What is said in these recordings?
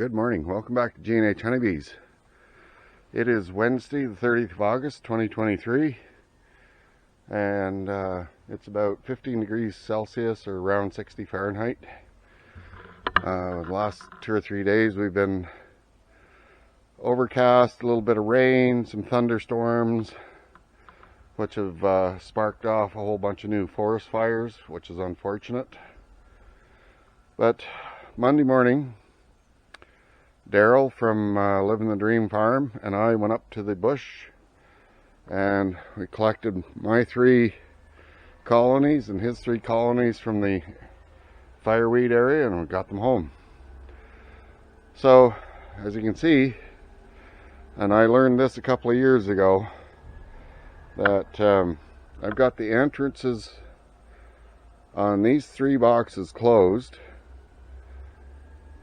Good morning. Welcome back to G&H Honey Bees. It is Wednesday, the 30th of August, 2023, and it's about 15 degrees Celsius or around 60 Fahrenheit. The last 2 or 3 days we've been overcast, a little bit of rain, some thunderstorms, which have sparked off a whole bunch of new forest fires, which is unfortunate. But Monday morning, Daryl from Living the Dream Farm and I went up to the bush and we collected my 3 colonies and his 3 colonies from the fireweed area, and we got them home. So as you can see, and I learned this a couple of years ago, that I've got the entrances on these 3 boxes closed,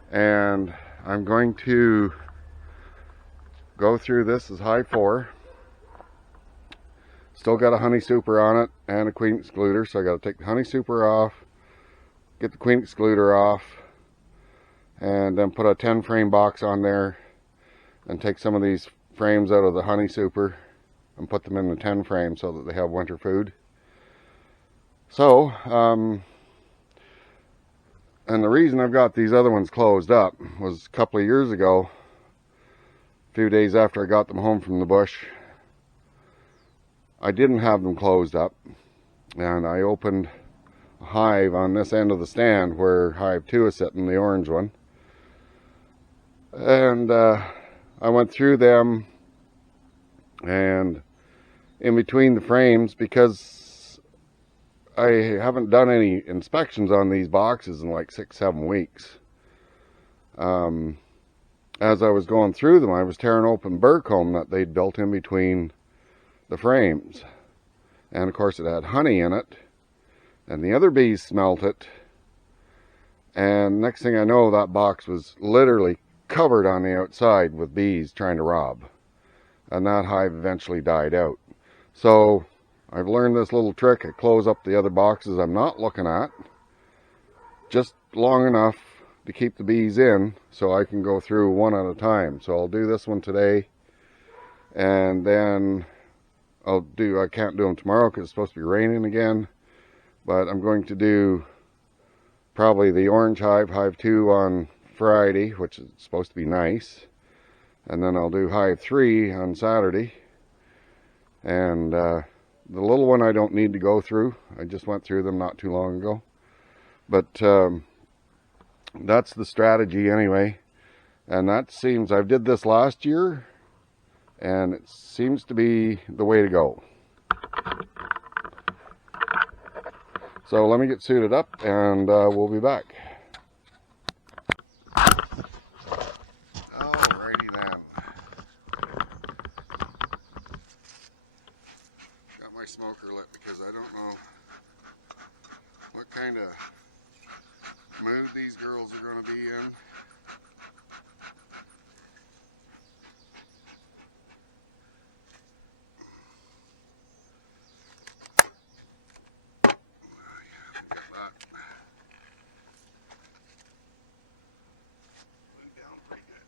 and I'm going to go through this as high 4. Still got a honey super on it and a queen excluder, so I got to take the honey super off, get the queen excluder off, and then put a 10 frame box on there and take some of these frames out of the honey super and put them in the 10 frame so that they have winter food. So and the reason I've got these other ones closed up was a couple of years ago, a few days after I got them home from the bush, I didn't have them closed up, and I opened a hive on this end of the stand where hive 2 is sitting, the orange one, and I went through them, and in between the frames, because I haven't done any inspections on these boxes in like 6-7 weeks. As I was going through them, I was tearing open burr comb that they'd built in between the frames. And of course it had honey in it, and the other bees smelt it. And next thing I know, that box was literally covered on the outside with bees trying to rob. And that hive eventually died out. So I've learned this little trick. I close up the other boxes I'm not looking at, just long enough to keep the bees in so I can go through one at a time. So I'll do this one today, and then I can't do them tomorrow because it's supposed to be raining again, but I'm going to do probably the orange hive, hive 2 on Friday, which is supposed to be nice, and then I'll do hive 3 on Saturday, and the little one I don't need to go through. I just went through them not too long ago. But that's the strategy anyway. And that seems, I did this last year, and it seems to be the way to go. So let me get suited up, and we'll be back. Smoker lit because I don't know what kind of mood these girls are going to be in. Got that laid down pretty good.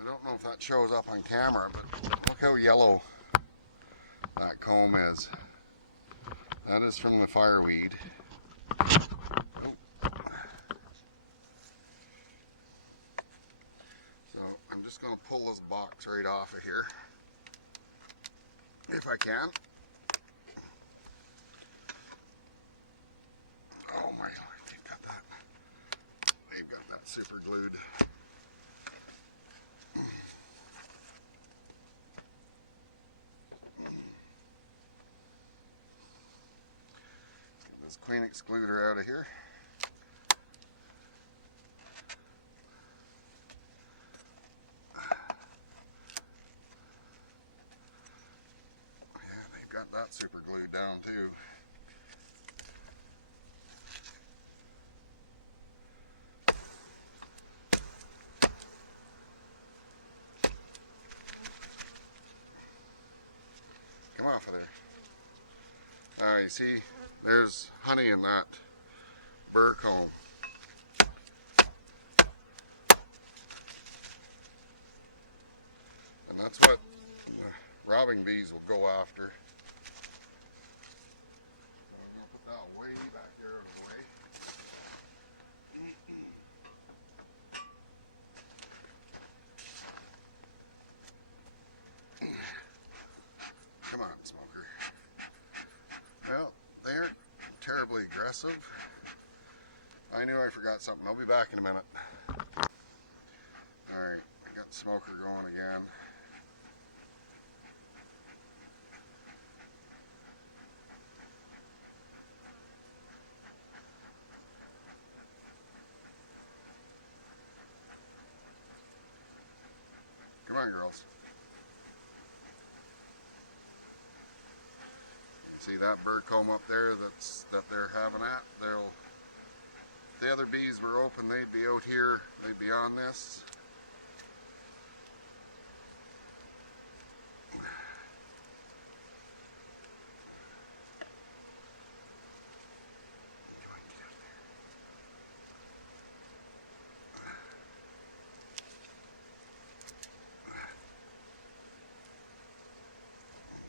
I don't know if that shows up on camera, but look how yellow that comb is. That is from the fireweed. So I'm just going to pull this box right off of here, if I can. Oh my Lord, they've got that super glued. Get this queen excluder out of here. that super glued down too. Come off of there. You see, there's honey in that burr comb. And that's what robbing bees will go after. I'm going to put that way back there out of the way. Come on, smoker. Well, they aren't terribly aggressive. I knew I forgot something. I'll be back in a minute. Alright, I got the smoker going again. Come on, girls. See that bird comb up there that they're having at? If the other bees were open, they'd be out here, they'd be on this.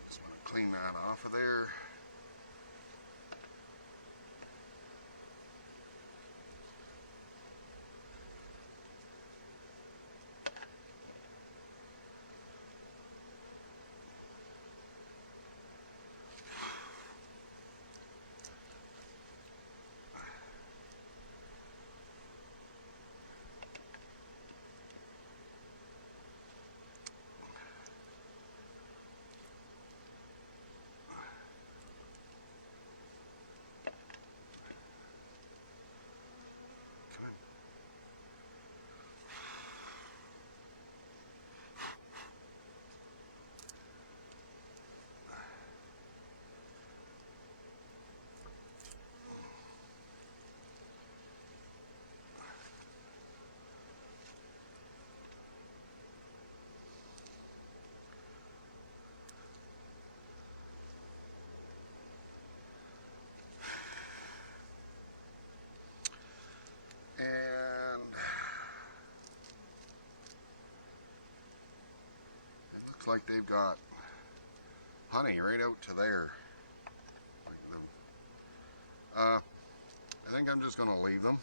Just want to clean that off of there. Like they've got honey right out to there. I think I'm just going to leave them.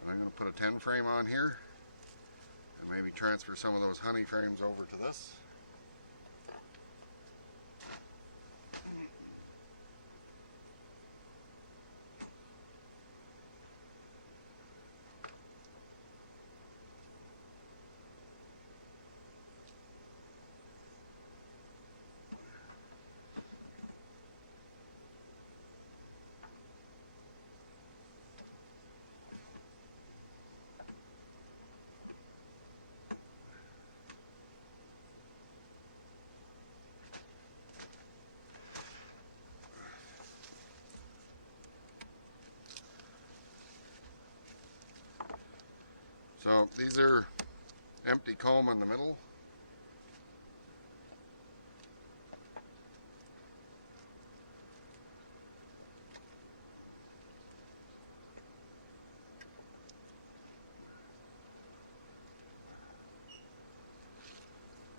And I'm going to put a 10 frame on here and maybe transfer some of those honey frames over to this. So these are empty comb in the middle.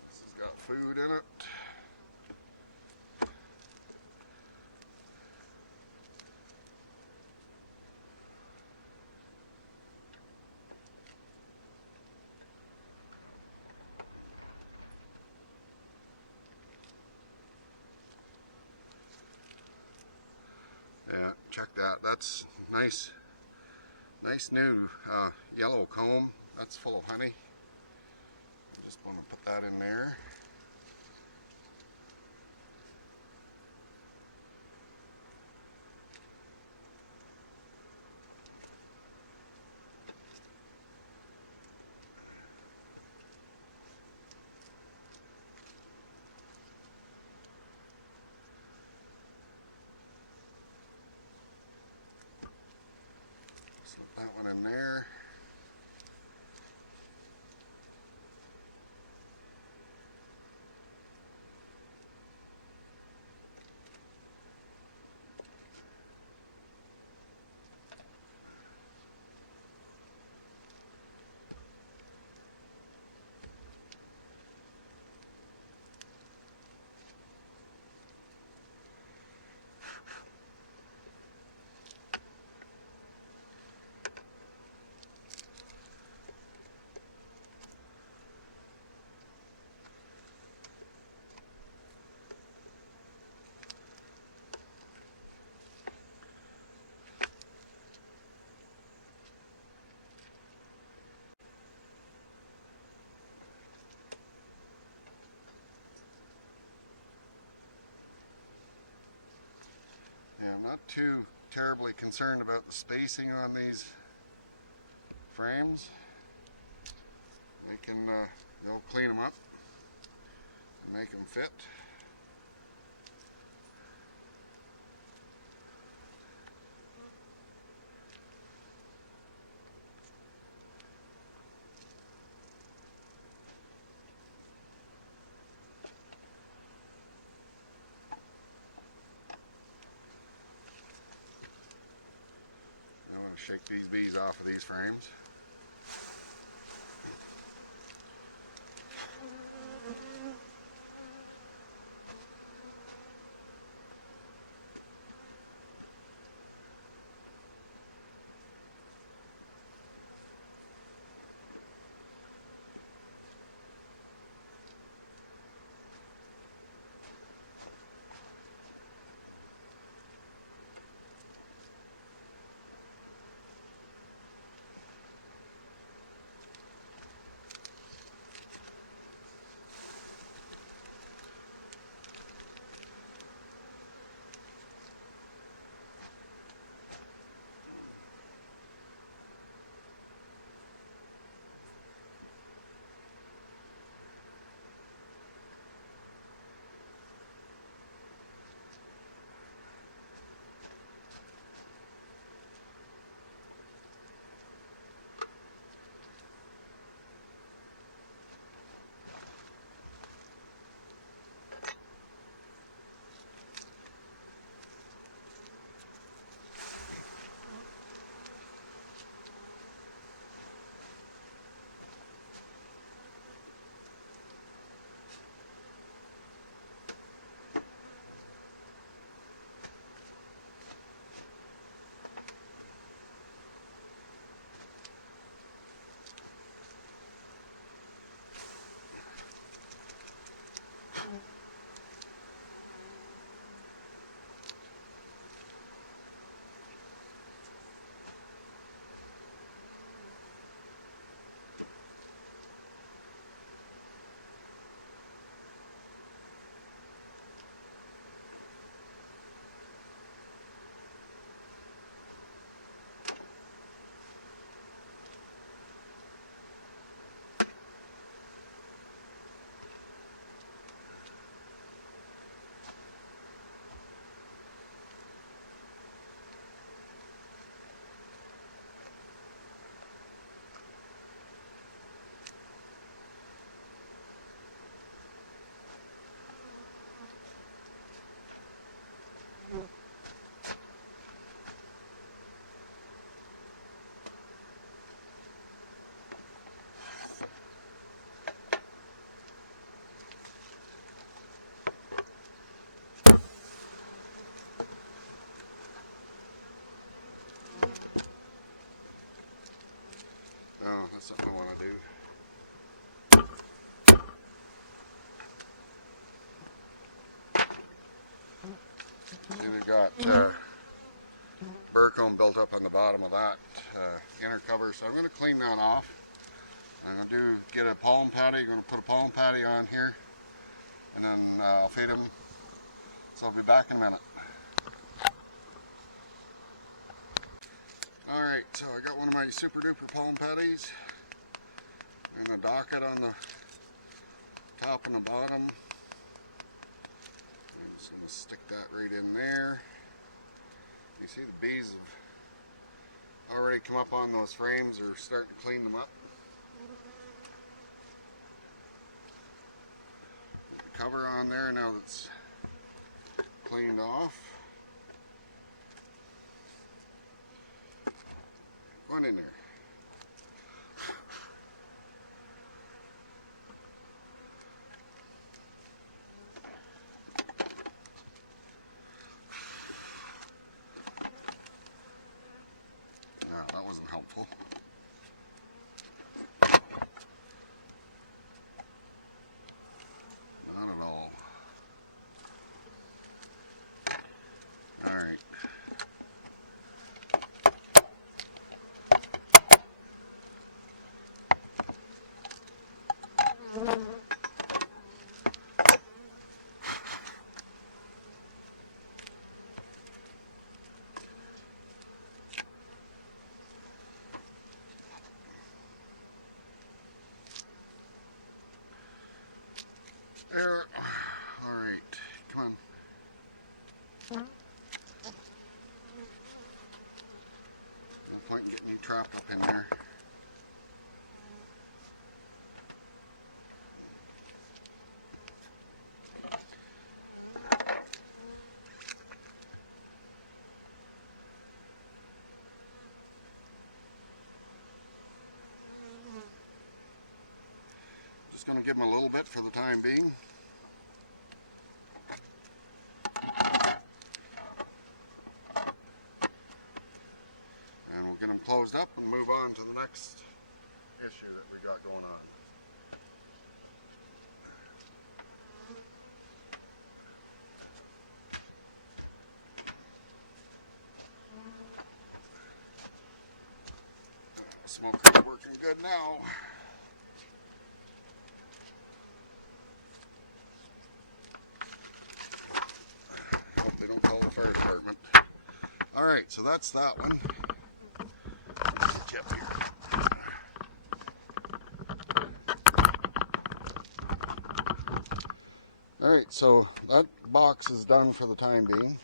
This has got food in it. Yeah, check that. That's nice new yellow comb. That's full of honey. Just want to put that in there. in there. Yeah, I'm not too terribly concerned about the spacing on these frames. They can, they'll clean them up and make them fit. I'm going to shake these bees off of these frames. Oh, that's something I want to do. See, we've got burr comb built up on the bottom of that inner cover, so I'm going to clean that off. I'm going to get a pollen patty. I'm going to put a pollen patty on here, and then I'll feed them. So I'll be back in a minute. Alright, so I got one of my super duper pollen patties and a docket on the top and the bottom. I'm just going to stick that right in there. You see the bees already come up on those frames or starting to clean them up. Cover on there now that's cleaned off. Going in there. No, that wasn't helpful. Not at all. All right. There. All right. Come on. No point in getting you trapped up in there. Just going to give them a little bit for the time being. And we'll get them closed up and move on to the next issue that we got going on. Smoker's working good now. Hope they don't call the fire department. Alright, so that's that one. Tip here. Alright, so that box is done for the time being.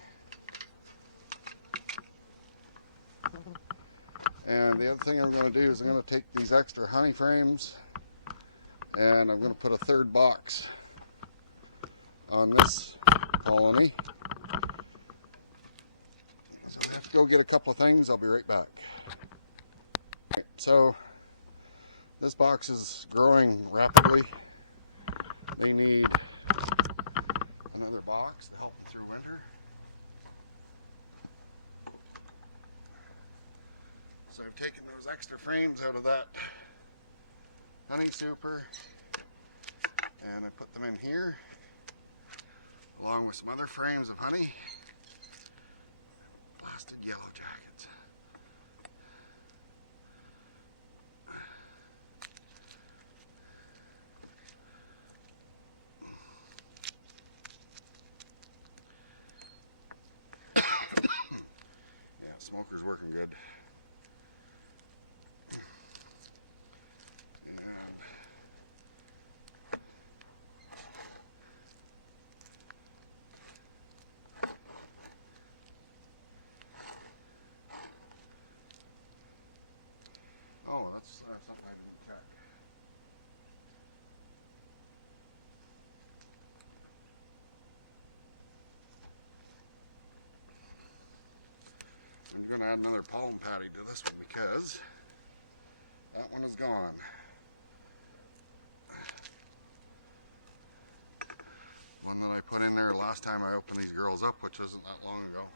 And the other thing I'm going to do is I'm going to take these extra honey frames and I'm going to put a third box on this colony. So I have to go get a couple of things. I'll be right back. Right, so this box is growing rapidly. They need another box to help them through winter. So I've taken those extra frames out of that honey super and I put them in here along with some other frames of honey. Blasted yellow jackets. Yeah, smoker's working good. That's something I didn't check. I'm going to add another palm patty to this one because that one is gone. One that I put in there last time I opened these girls up, which wasn't that long ago.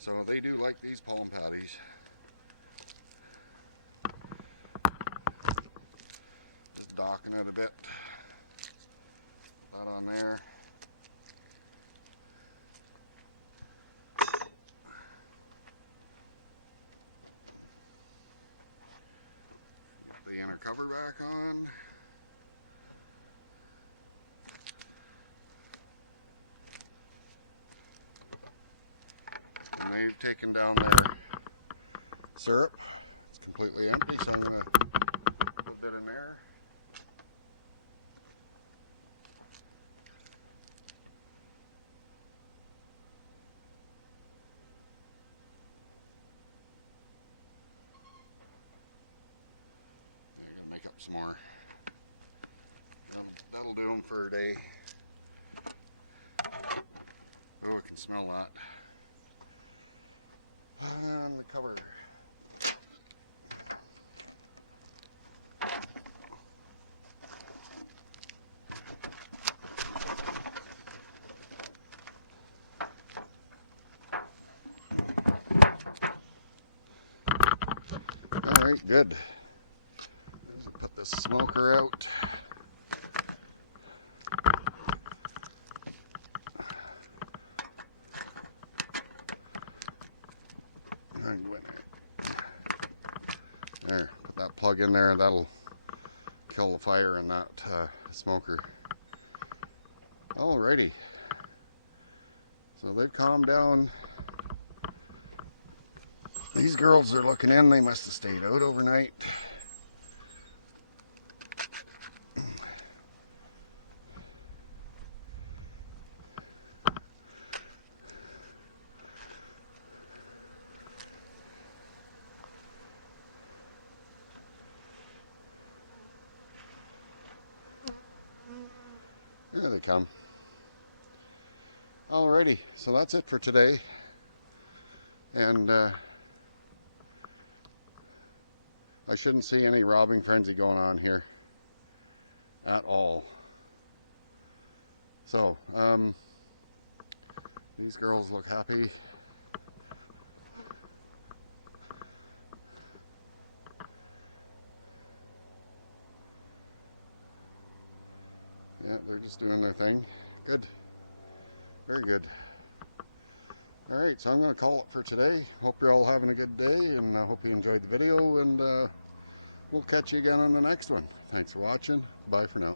So they do like these palm patties. Just docking it a bit. That on there. Put the inner cover back on. They've taken down their syrup. It's completely empty, so I'm going to put a bit in there. some more. That'll do them for a day. Oh, I can smell that. And the cover. Alright, good. Put this smoker out. There, put that plug in there, that'll kill the fire in that smoker. Alrighty. So they've calmed down. These girls are looking in, they must have stayed out overnight. There they come. Alrighty, so that's it for today. And I shouldn't see any robbing frenzy going on here at all. So, these girls look happy. Yeah, they're just doing their thing. Good. Very good. Alright, so I'm going to call it for today. Hope you're all having a good day, and I hope you enjoyed the video, and we'll catch you again on the next one. Thanks for watching. Bye for now.